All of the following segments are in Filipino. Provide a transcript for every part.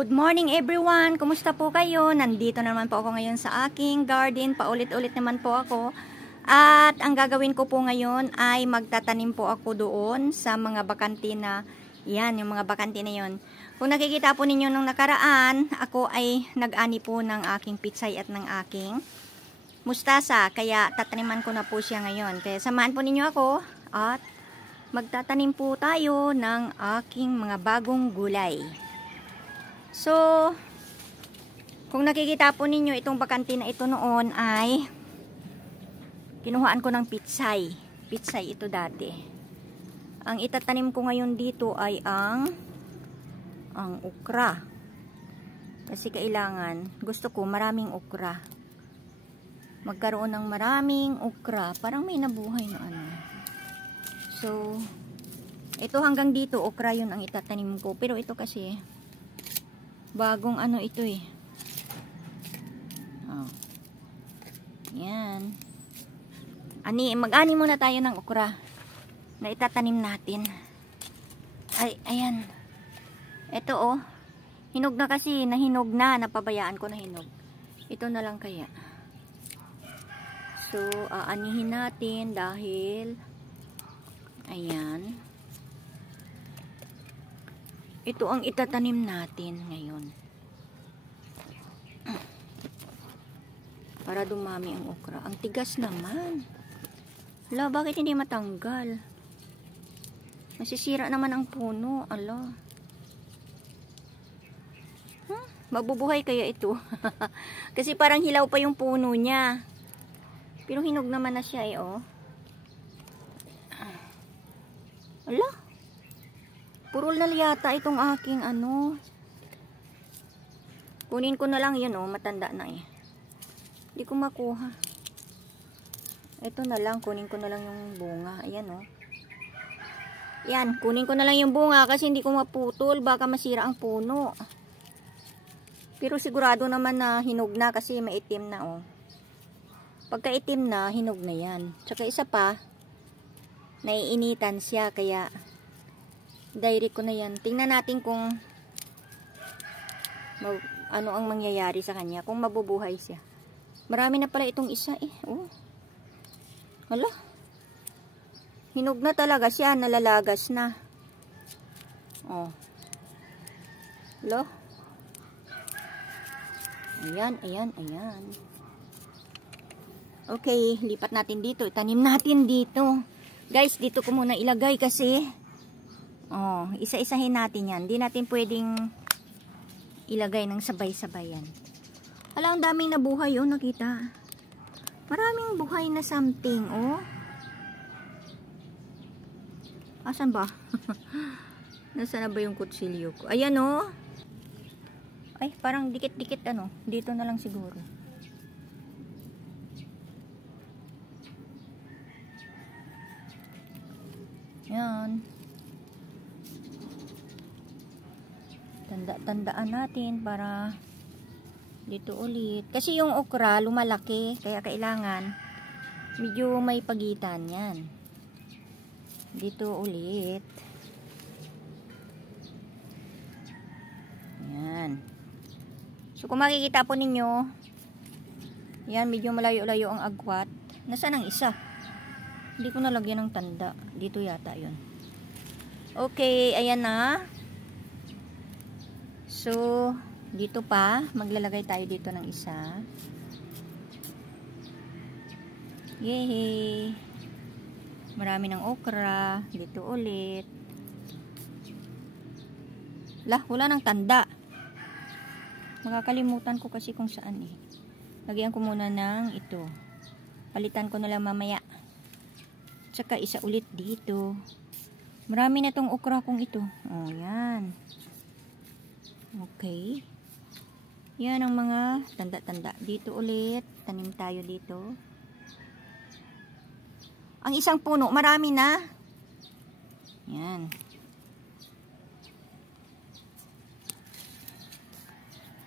Good morning everyone! Kumusta po kayo? Nandito naman po ako ngayon sa aking garden. Paulit-ulit naman po ako. At ang gagawin ko po ngayon ay magtatanim po ako doon sa mga bakante na yan, yung mga bakante na yon. Kung nakikita po ninyo nung nakaraan, ako ay nag-ani po ng aking pitsay at ng aking mustasa. Kaya tataniman ko na po siya ngayon. Kaya samahan po ninyo ako at magtatanim po tayo ng aking mga bagong gulay. So, kung nakikita po ninyo itong bakante na ito noon ay kinuhaan ko ng pitsay. Pitsay ito dati. Ang itatanim ko ngayon dito ay ang okra. Kasi kailangan, gusto ko maraming okra. Magkaroon ng maraming okra. Parang may nabuhay na ano. So, ito hanggang dito, okra yun ang itatanim ko. Pero ito kasi bagong ano ito eh. Oh. Yan. Mag-ani muna tayo ng okra na itatanim natin. Ay, ayan. Ito oh. Hinog na kasi. Nahinog na. Napabayaan ko na hinog. Ito na lang kaya. So, aanihin natin dahil ayan. Ito ang itatanim natin ngayon. Para dumami ang okra. Ang tigas naman. Ala, bakit hindi matanggal? Masisira naman ang puno. Ala. Mabubuhay kaya ito? Kasi parang hilaw pa yung puno niya. Pero hinog naman na siya eh, oh. Ala. Purol na yata itong aking ano. Kunin ko na lang yun oh. Matanda na eh. Hindi ko makuha. Ito na lang. Kunin ko na lang yung bunga. Ayan oh. Yan. Kunin ko na lang yung bunga kasi hindi ko maputol. Baka masira ang puno. Pero sigurado naman na hinog na kasi maitim na oh. Pagka itim na, hinog na yan. Tsaka isa pa, naiinitan siya kaya direct ko na yan. Tingnan natin kung ano ang mangyayari sa kanya. Kung mabubuhay siya. Marami na pala itong isa eh. Oh. Hala. Hinog na talaga siya. Nalalagas na. Oh. Hala. Ayan, ayan, ayan. Okay. Lipat natin dito. Itanim natin dito. Guys, dito ko muna ilagay kasi oh, isa-isahin natin yan. Hindi natin pwedeng ilagay ng sabay-sabay yan. Hala, ang daming nabuhay oh, nakita. Maraming buhay na something oh. Asan ba? Nasaan na ba yung kutsilyo ko? Ayan oh. Ay, parang dikit-dikit ano. Dito na lang siguro. Yan. Tandaan natin para dito ulit. Kasi yung okra lumalaki. Kaya kailangan medyo may pagitan. Yan. Dito ulit. Yan. So kung makikita po ninyo, yan medyo malayo-layo ang agwat. Nasaan ang isa? Hindi ko nalagyan ng tanda. Dito yata yun. Okay, ayan na. So, dito pa, maglalagay tayo dito ng isa. Yehey! Marami ng okra. Dito ulit. Lah, wala ng tanda. Makakalimutan ko kasi kung saan eh. Lagyan ko muna ng ito. Palitan ko na lang mamaya. Tsaka isa ulit dito. Marami na tong okra kong ito. Oh, yan. Okay. Yan ang mga tanda-tanda. Dito ulit. Tanim tayo dito. Ang isang puno, marami na. Yan.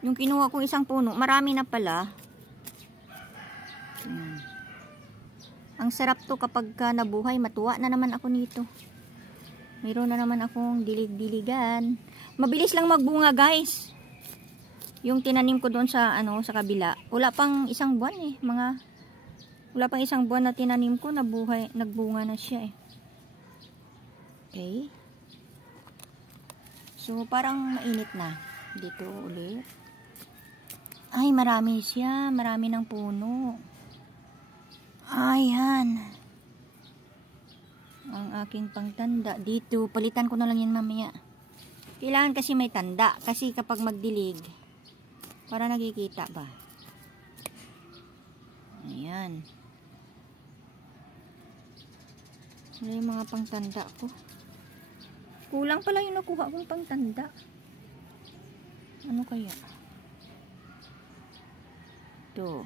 Yung kinuha kong isang puno, marami na pala. Ang sarap to kapag nabuhay. Matuwa na naman ako nito. Mayroon na naman akong dilig-diligan. Mabilis lang magbunga guys. Yung tinanim ko doon sa sa kabila, wala pang isang buwan eh, wala pang isang buwan na tinanim ko, nagbunga na siya eh. Okay. So parang mainit na dito ulit. Ay, marami siya, marami ng puno. Ayan. Ang aking pangtanda dito, palitan ko na lang yan mamaya. Kailangan kasi may tanda, kasi kapag magdilig para nakikita ba. Ayan. Ano yung mga pangtanda ko? Kulang pala yung nakuha kong pangtanda. Ano kaya? Ito.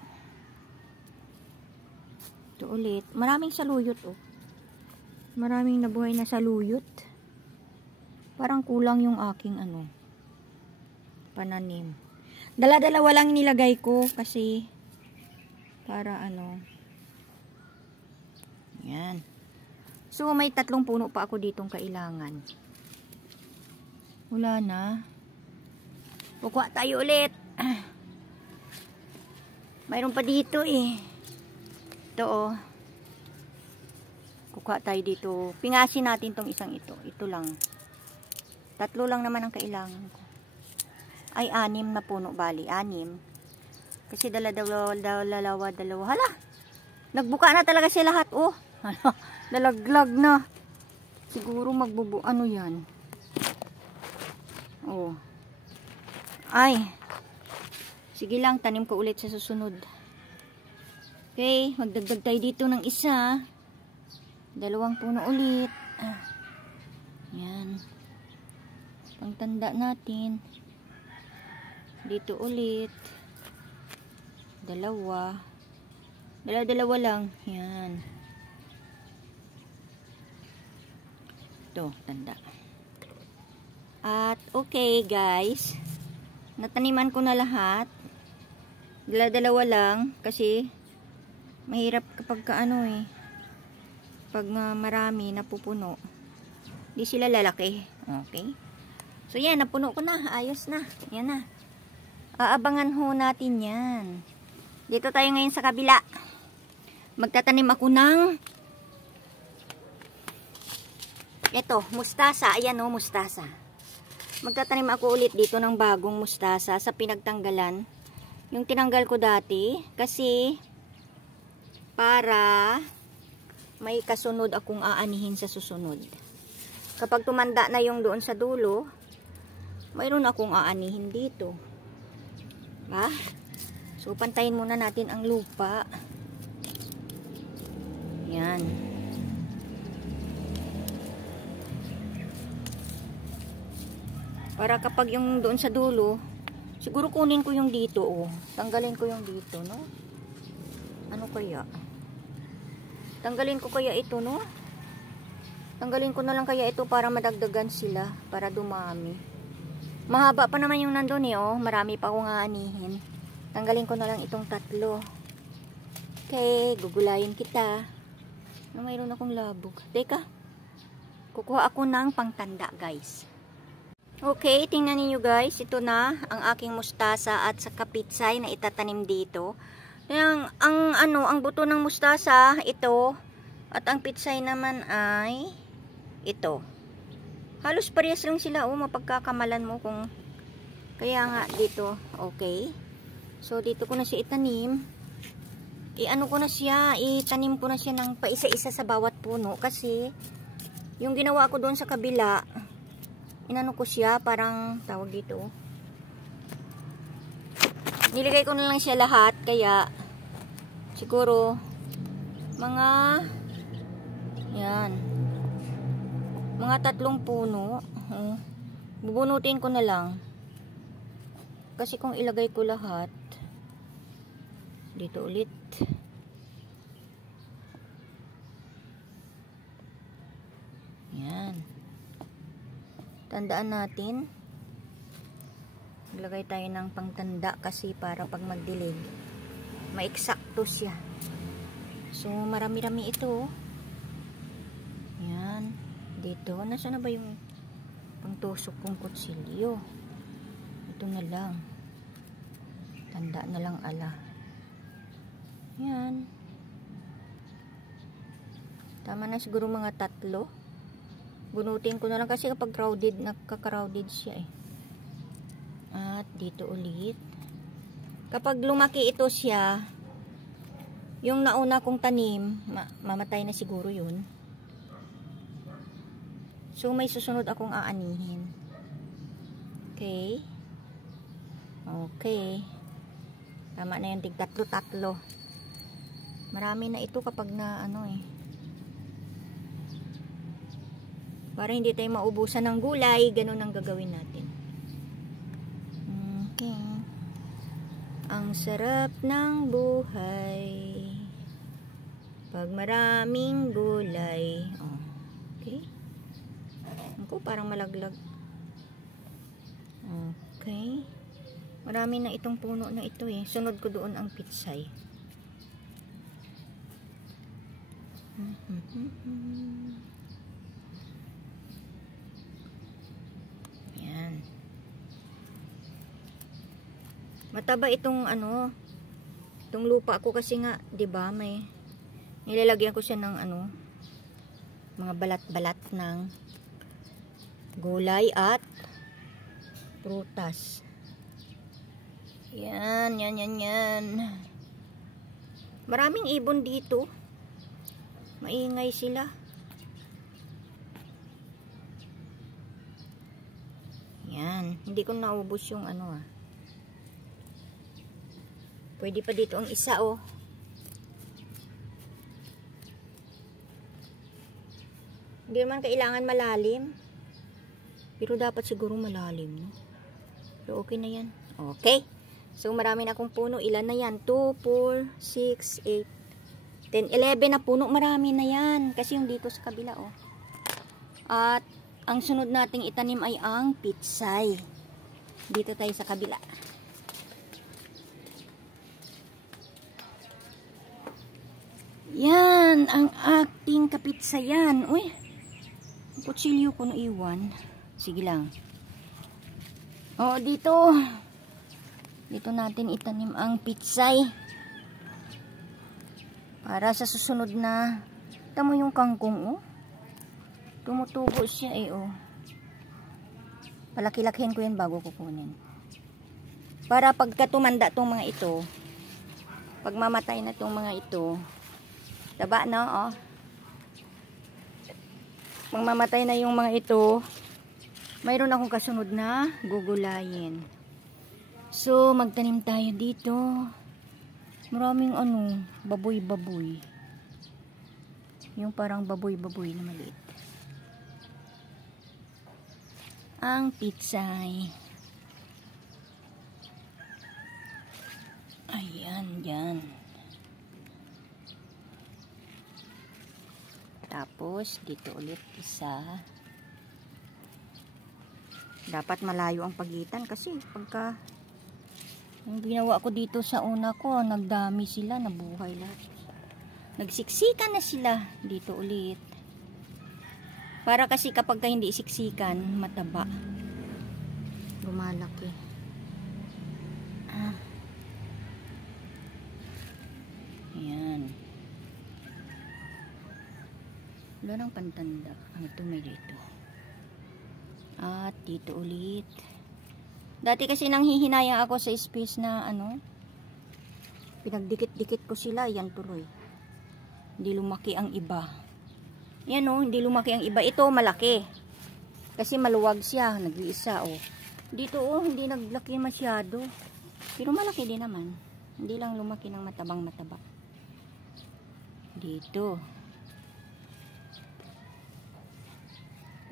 Ito ulit. Maraming saluyot oh. Maraming nabuhay na saluyot. Parang kulang yung aking pananim. Dala-dalawa lang nilagay ko kasi para yan. So may 3 puno pa ako ditong kailangan. Wala na. Kukuha tayo ulit. Mayroon pa dito eh. Ito oh. Kukuha tayo dito. Pingasin natin tong isang ito. Ito lang. 3 lang naman ang kailangan ko. Ay, 6 na puno bali. 6. Kasi dalawa. Hala! Nagbuka na talaga siya lahat. Oh! Dalaglag na. Siguro yan. Oh. Ay. Sige lang, tanim ko ulit sa susunod. Okay, magdagdag tayo dito ng isa. 2 puno ulit. Yan. Pangtanda natin. Dito ulit. 2. Dalawa lang. Yan. Ito, tanda. At okay guys. Nataniman ko na lahat. Dalawa lang. Kasi mahirap kapag pag marami napupuno. Di sila lalaki. Okay. So yan, napuno ko na. Ayos na. Yan na. Aabangan ho natin yan. Dito tayo ngayon sa kabila. Magtatanim ako ng ito, mustasa. Ayan o, mustasa. Magtatanim ako ulit dito ng bagong mustasa sa pinagtanggalan. Yung tinanggal ko dati kasi para may kasunod akong aanihin sa susunod. Kapag tumanda na yung doon sa dulo, mayroon akong aanihin dito. Ba? So, pantayin muna natin ang lupa. Yan. Para kapag yung doon sa dulo, siguro kunin ko yung dito, oh. Tanggalin ko yung dito, no? Ano kaya? Tanggalin ko kaya ito, no? Tanggalin ko na lang kaya ito para madagdagan sila, para dumami. Mahaba pa naman yung nandun eh, oh. Marami pa akong aanihin. Tanggalin ko na lang itong 3. Okay, gugulayin kita. Mayroon akong labog. Teka. Kukuha ako ng pangtanda, guys. Okay, tingnan niyo guys. Ito na ang aking mustasa at saka pitsay na itatanim dito. Ang buto ng mustasa, ito. At ang pitsay naman ay ito. Halos parehas lang sila. Oh, mapagkakamalan mo kung kaya nga dito. Okay. So, dito ko na siya itanim. Itanim ko na siya ng paisa-isa sa bawat puno. Kasi, yung ginawa ko doon sa kabila, inano ko siya, parang, tawag dito. Niligay ko na lang siya lahat. Kaya, siguro, mga 3 puno. Bubunutin ko na lang. Kasi kung ilagay ko lahat, dito ulit. Yan. Tandaan natin. Maglagay tayo ng pangtanda kasi para pag magdilig, maeksakto siya. So, marami-rami ito. Yan. Dito. Nasaan na ba yung pangtusok kong kutsilyo? Ito na lang. Tanda na lang ala. Yan. Tama na siguro mga 3. Bunutin ko na lang kasi kapag crowded, nagka-crowded siya eh. At dito ulit. Kapag lumaki ito siya, yung nauna kong tanim, mamatay na siguro yun. So may susunod akong aanihin. Okay. Okay. Tama na yung tig 3. Marami na ito kapag na ano eh. Para hindi tayo maubusan ng gulay, ganun ang gagawin natin. Okay. Ang sarap ng buhay pag maraming gulay. Oh. Okay. Ako parang malaglag. Okay. Marami na itong puno na ito eh. Sunod ko doon ang pitsay. Yan. Mataba itong ano, itong lupa ko kasi nga, 'di ba, may nilalagyan ko siya ng ano, mga balat-balat ng gulay at prutas. Yan. Maraming ibon dito. Maingay sila. Yan. Hindi ko naubos yung ano ah. Pwede pa dito ang isa oh. Hindi naman kailangan malalim. Pero dapat siguro malalim, no? Pero okay na yan. Okay. So, marami na akong puno. Ilan na yan? 2, 4, 6, 8, 10, 11 na puno. Marami na yan. Kasi yung dito sa kabila, oh. At, ang sunod nating itanim ay ang pitsay. Dito tayo sa kabila. Yan, ang ating kapitsayan. Uy, kutsilyo ko na iwan. Sige lang. Oh, dito natin itanim ang pitsay. Para sa susunod na, tamo yung kangkong, oh. Tumutubo siya, eh, oh. Palaki-lakihan ko yan bago kukunin. Para pagka tumanda tong mga ito, pag mamatay na tong mga ito, taba, no, oh. Pag mamatay na yung mga ito, mayroon akong kasunod na gugulayin. So, magtanim tayo dito. Maraming ano, baboy-baboy. Yung parang baboy-baboy na maliit. Ang pitsay. Ayan, yan. Tapos, dito ulit isa. Dapat malayo ang pagitan kasi pagka yung ginawa ko dito sa una ko, nagdami sila, nabuhay lahat. Nagsiksikan na sila. Dito ulit. Para kasi kapag hindi siksikan, mataba. Lumalaki. Ayan. Wala nang pantanda. Ang ito may dito. At dito ulit. Dati kasi nanghihinayang ako sa space na ano, pinagdikit-dikit ko sila, yan tuloy. Hindi lumaki ang iba. Yan oh, hindi lumaki ang iba. Ito malaki. Kasi maluwag siya, nag-iisa oh. Dito oh, hindi naglaki masyado. Pero malaki din naman. Hindi lang lumaki ng matabang-mataba. Dito.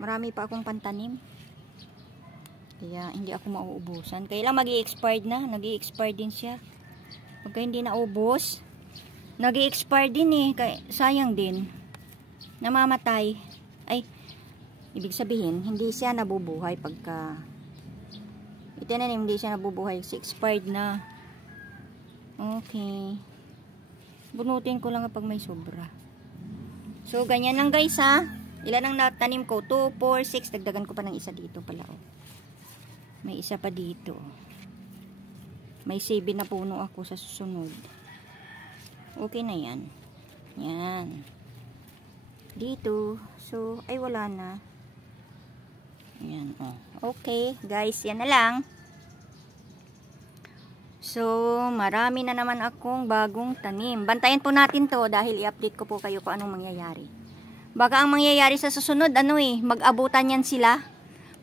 Marami pa akong pantanim. Kaya hindi ako mauubusan. Kaya lang mag-i-expired na. Nag-i-expired din siya. Pagka hindi naubos, nag-i-expired din eh. Kaya, sayang din. Namamatay. Ay, ibig sabihin, hindi siya nabubuhay pagka itanim, hindi siya nabubuhay. Kasi expired na. Okay. Bunutin ko lang kapag may sobra. So, ganyan lang guys ha. Ilan ang natanim ko? 2, 4, 6. Dagdagan ko pa ng isa dito pala oh. May isa pa dito. May 7 na puno ako sa susunod. Okay na yan. Yan. Dito. So, ay wala na. Yan. Oh. Okay, guys. Yan na lang. So, marami na naman akong bagong tanim. Bantayan po natin to dahil i-update ko po kayo kung anong mangyayari. Baka ang mangyayari sa susunod, mag-abutan yan sila.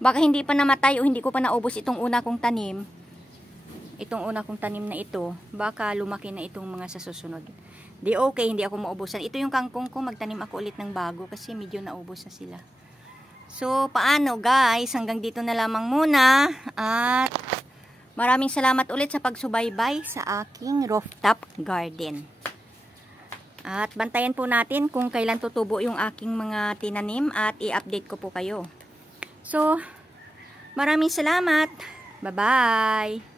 Baka hindi pa namatay o hindi ko pa naubos itong una kong tanim. Itong una kong tanim na ito, baka lumaki na itong mga sa susunod. Di okay, hindi ako maubusan. Ito yung kangkong ko, magtanim ako ulit ng bago kasi medyo naubos na sila. So, paano guys? Hanggang dito na lamang muna. At maraming salamat ulit sa pagsubaybay sa aking rooftop garden. At bantayan po natin kung kailan tutubo yung aking mga tinanim at i-update ko po kayo. So, maraming salamat. Bye-bye.